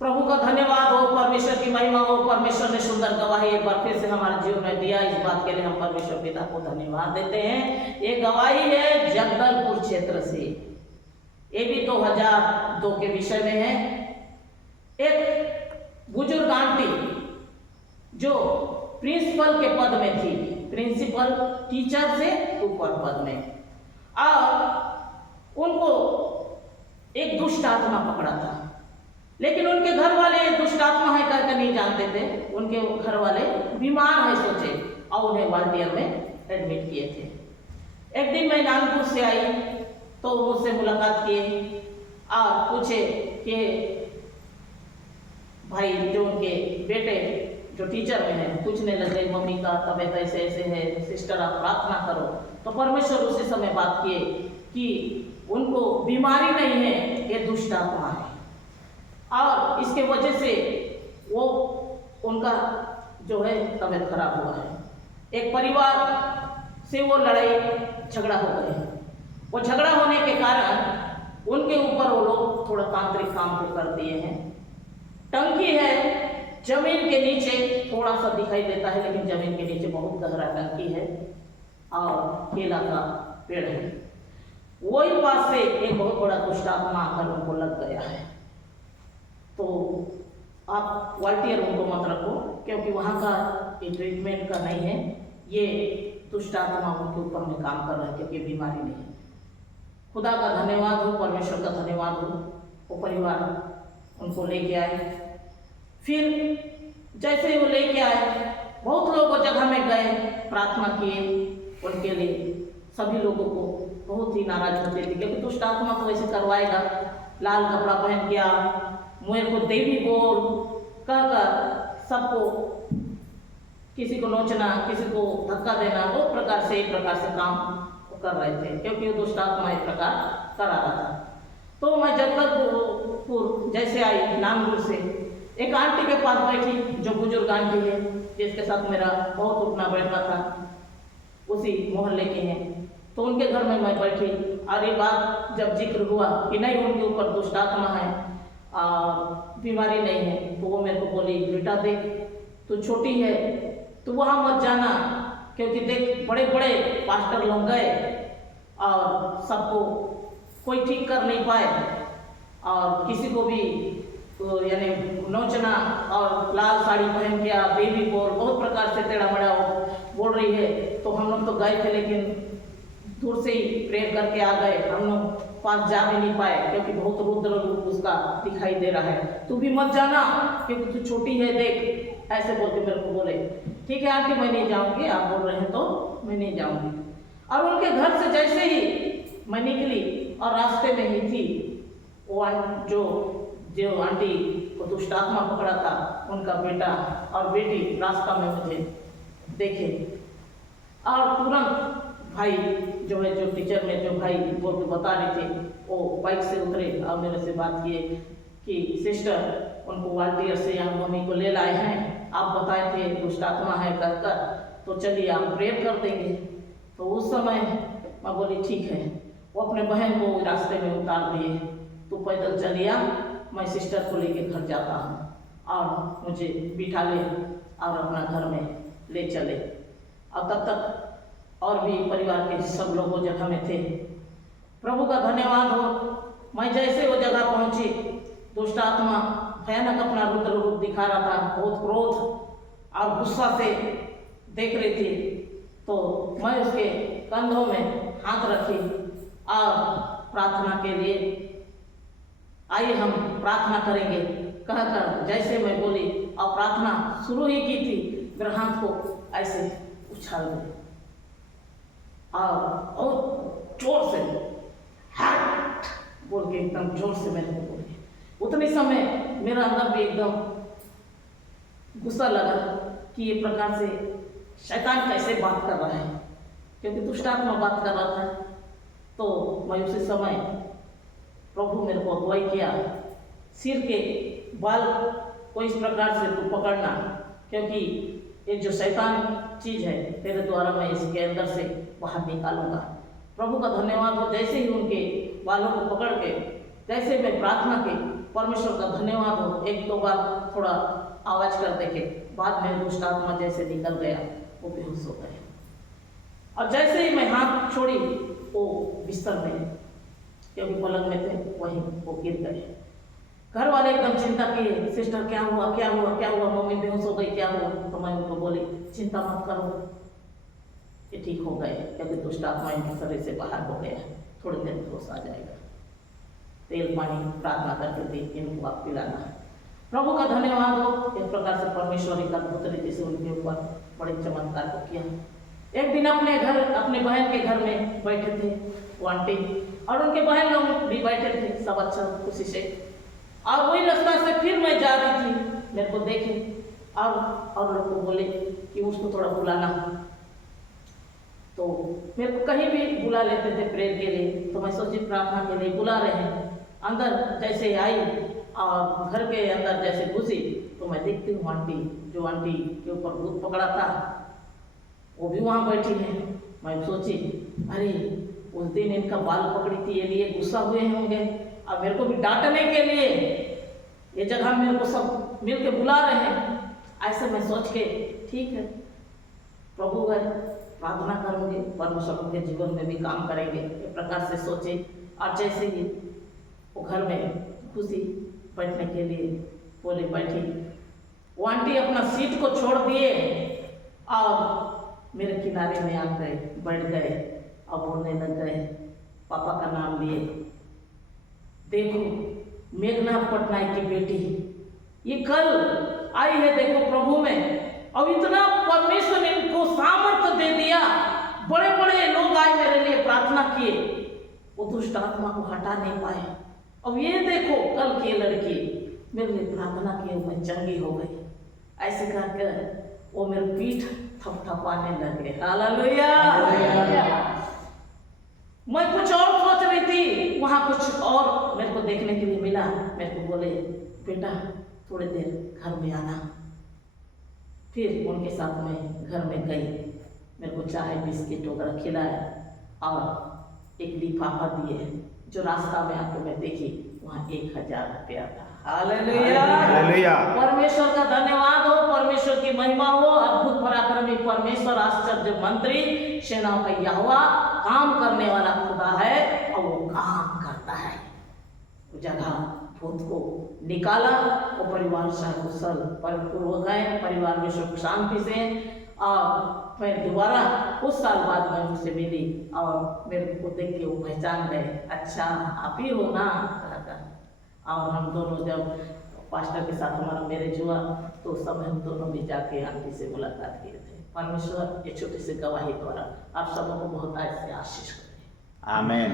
प्रभु का धन्यवाद हो, परमेश्वर की महिमा हो। परमेश्वर ने सुंदर गवाही एक बार फिर से हमारे जीवन में दिया। इस बात के लिए हम परमेश्वर पिता को धन्यवाद देते हैं। ये गवाही है जगदलपुर क्षेत्र से, ये भी 2002 के विषय में है। एक बुजुर्ग आंटी जो प्रिंसिपल के पद में थी, प्रिंसिपल टीचर से ऊपर पद में, और उनको एक दुष्ट आत्मा पकड़ा था। लेकिन उनके घर वाले दुष्ट आत्मा है करके नहीं जानते थे। उनके घर वाले बीमार है सोचे और उन्हें वालटियर में एडमिट किए थे। एक दिन मैं नागपुर से आई तो मुझसे मुलाकात किए और पूछे कि भाई जो उनके बेटे जो टीचर में है, पूछने लगे मम्मी का तबीयत ऐसे ऐसे है, सिस्टर आप प्रार्थना करो। तो परमेश्वर उसी समय बात किए कि उनको बीमारी नहीं है, ये दुष्ट आत्मा है, और इसके वजह से वो उनका जो है तबीयत खराब हुआ है। एक परिवार से वो लड़ाई झगड़ा हो गए। वो झगड़ा होने के कारण उनके ऊपर वो लोग थोड़ा तांत्रिक काम को कर दिए हैं। टंकी है जमीन के नीचे, थोड़ा सा दिखाई देता है लेकिन जमीन के नीचे बहुत गहरा टंकी है और केला का पेड़ है। वही पास से एक बहुत बड़ा दुष्ट आत्मा आकर उनको लग गया है। तो आप वालटियर उनको मत रखो, क्योंकि वहाँ का ये ट्रीटमेंट का नहीं है। ये दुष्ट आत्मा उनके ऊपर में काम कर रहा है, क्योंकि बीमारी नहीं है। खुदा का धन्यवाद हो, परमेश्वर का धन्यवाद हो। वो परिवार उनको लेके आए। फिर जैसे वो लेके आए, बहुत लोग वो जगह में गए, प्रार्थना किए उनके लिए। सभी लोगों को बहुत ही नाराज होते थे, क्योंकि दुष्ट आत्मा तो ऐसे करवाएगा। लाल कपड़ा पहन के आ, मुझे को देवी बोल कहकर सबको, किसी को नोचना, किसी को धक्का देना, बहुत प्रकार से एक प्रकार से काम कर रहे थे, क्योंकि वो दुष्ट आत्मा एक प्रकार करा रहा था। तो मैं जगदलपुर जैसे आई नागपुर से, एक आंटी के पास बैठी जो बुजुर्ग आंटी है, जिसके साथ मेरा बहुत उठना बैठना था, उसी मोहल्ले के हैं। तो उनके घर में मैं बैठी और ये बात जब जिक्र हुआ कि नहीं उनके ऊपर दुष्ट आत्मा है, बीमारी नहीं है, तो वो मेरे को बोली बेटा देख तू छोटी है, तो वहाँ मत जाना, क्योंकि देख बड़े बड़े पास्टर लोग गए और सबको कोई ठीक कर नहीं पाए, और किसी को भी तो यानी नोचना और लाल साड़ी पहन के बेबी बोल बहुत प्रकार से टेढ़ा मेढ़ा बोल रही है। तो हम लोग तो गए थे, लेकिन दूर से ही प्रेयर करके आ गए। हम लोग पास जा भी नहीं पाए, क्योंकि बहुत रुद्र रूप उसका दिखाई दे रहा है। तू भी मत जाना, क्योंकि तू छोटी है, देख ऐसे बोल के मेरे को बोले। ठीक है आंटी मैं नहीं जाऊंगी, आप बोल रहे हैं तो मैं नहीं जाऊंगी। और उनके घर से जैसे ही मैं निकली और रास्ते में ही थी वो जो आंटी को दुष्ट आत्मा पकड़ा था, उनका बेटा और बेटी रास्ता में मुझे देखे, और तुरंत भाई जो है, जो टीचर में जो भाई बोल के बता रहे थे, वो बाइक से उतरे और मेरे से बात किए कि सिस्टर उनको वालटियर से यहाँ मम्मी को ले लाए हैं, आप बताए थे दुष्ट आत्मा है कहकर, तो चलिए आप प्रेयर कर देंगे। तो उस समय मैं बोली ठीक है। वो अपने बहन को रास्ते में उतार दिए, तू पैदल चलिए, मैं सिस्टर को लेके घर जाता हूँ, और मुझे बिठा ले और अपना घर में ले चले। और तब तक और भी परिवार के सब लोग वो जगह में थे। प्रभु का धन्यवाद हो। मैं जैसे वो जगह पहुंची, दुष्ट आत्मा भयानक अपना रुद्र रूप दिखा रहा था, बहुत क्रोध और गुस्सा से देख रही थी। तो मैं उसके कंधों में हाथ रखी और प्रार्थना के लिए आइए हम प्रार्थना करेंगे कहकर जैसे मैं बोली और प्रार्थना शुरू ही की थी, मेरे हाथ को ऐसे उछाल दिया और जोर से हट बोल के एकदम जोर से मैंने बोली। उतने समय मेरा अंदर भी एकदम गुस्सा लगा कि ये प्रकार से शैतान कैसे बात कर रहा है, क्योंकि दुष्ट आत्मा बात कर रहा था। तो मैं उसी समय प्रभु मेरे को अगुवाई किया, सिर के बाल को इस प्रकार से तू पकड़ना, क्योंकि ये जो शैतान चीज है तेरे द्वारा मैं इसके अंदर से बाहर निकालूंगा। प्रभु का धन्यवाद हो। जैसे ही उनके बालों को पकड़ के जैसे मैं प्रार्थना की परमेश्वर का धन्यवाद हो। एक दो बार थोड़ा आवाज कर देखे, बाद में दुष्ट आत्मा जैसे निकल गया, वो बेहोश हो गए। और जैसे ही मैं हाथ छोड़ी वो बिस्तर में, क्योंकि पलंग में थे, वहीं वो गिर गए। घर वाले एकदम चिंता किए, सिस्टर क्या हुआ क्या हुआ क्या हुआ, मम्मी बेहोश हो गई, क्या हुआ? तो मैं उनको बोली चिंता मत करो, ये ठीक हो गए, क्योंकि दुष्ट आत्मा इनके शरीर से बाहर हो गया, थोड़ी देर में होश आ जाएगा। तेल पानी प्रार्थना करके दी, इनको आप पिलाना। प्रभु का धन्यवाद हो, इस प्रकार से परमेश्वर एक अद्भुत रीति से उनके ऊपर बड़े चमत्कार को किया। एक दिन अपने बहन के घर में बैठे थे वो आंटी, और उनके बहन लोग भी बैठे थे, सब अच्छा खुशी से। और वही रास्ता से फिर मैं जा रही थी, मेरे को देखे और लोग को बोले कि उसको थोड़ा बुलाना। तो मेरे को कहीं भी बुला लेते थे प्रेयर के लिए, तो मैं सोची प्रार्थना के लिए बुला रहे हैं। अंदर जैसे आई और घर के अंदर जैसे घुसी, तो मैं देखती हूँ आंटी, जो आंटी के ऊपर भूत पकड़ा था, वो भी वहाँ बैठी है। मैं सोची अरे उस दिन इनका बाल पकड़ी थी, ये लिए गुस्सा हुए होंगे, अब मेरे को भी डांटने के लिए ये जगह मेरे को सब मिल के बुला रहे हैं। ऐसे मैं सोच के ठीक है प्रभु है, प्रार्थना करूँगी, परमेश्वर उनके जीवन में भी काम करेंगे, इस प्रकार से सोचे। और जैसे ही वो घर में खुशी बैठने के लिए बोले बैठी, वो आंटी अपना सीट को छोड़ दिए और मेरे किनारे में आ गए, बैठ गए और बोलने लग गए, पापा का नाम लिए, देखो मेघनाथ पटनायक की बेटी ये कल आई है, देखो प्रभु में। अब इतना परमेश्वर ने इनको सामर्थ्य दे दिया, बड़े बड़े लोग आए मेरे लिए प्रार्थना किए, वो दुष्ट आत्मा को हटा नहीं पाए। अब ये देखो कल की लड़की मेरे लिए प्रार्थना किए, मैं चंगी हो गई। ऐसे करके वो मेरे पीठ थपथपाने लगे। हालेलुया। मैं कुछ और सोच रही थी, वहां कुछ और मेरे को देखने के लिए मिला। मेरे को बोले बेटा थोड़ी देर घर में आना। फिर उनके साथ मैं घर में गई, मेरे को चाय बिस्किट वगैरह खिलाया और एक लिफाफा दिए, जो रास्ता में आके मैं देखी वहाँ 1000 रुपया था। हालेलुया। परमेश्वर का धन्यवाद हो, परमेश्वर की महिमा हो। अद्भुत पराक्रमी परमेश्वर, आश्चर्य मंत्री, सेनाओं का यहोवा, काम करने वाला खुदा है और वो काम करता है। वो जगह भूत को निकाला, वो परिवार सकुशल परिपूर्ण हो गए, परिवार में सुख शांति से। और मैं दोबारा कुछ साल बाद मैं उनसे मिली और मेरे को देख के वो पहचान गए, अच्छा आप ही हो ना। और हम दोनों जब पास्टर के साथ हमारा मैरिज हुआ तो उस समय हम दोनों भी जाके आंटी से मुलाकात किए थे। परमेश्वर ये छोटी सी गवाही द्वारा आप सबों को बहुत आज से आशीष करे। आमीन।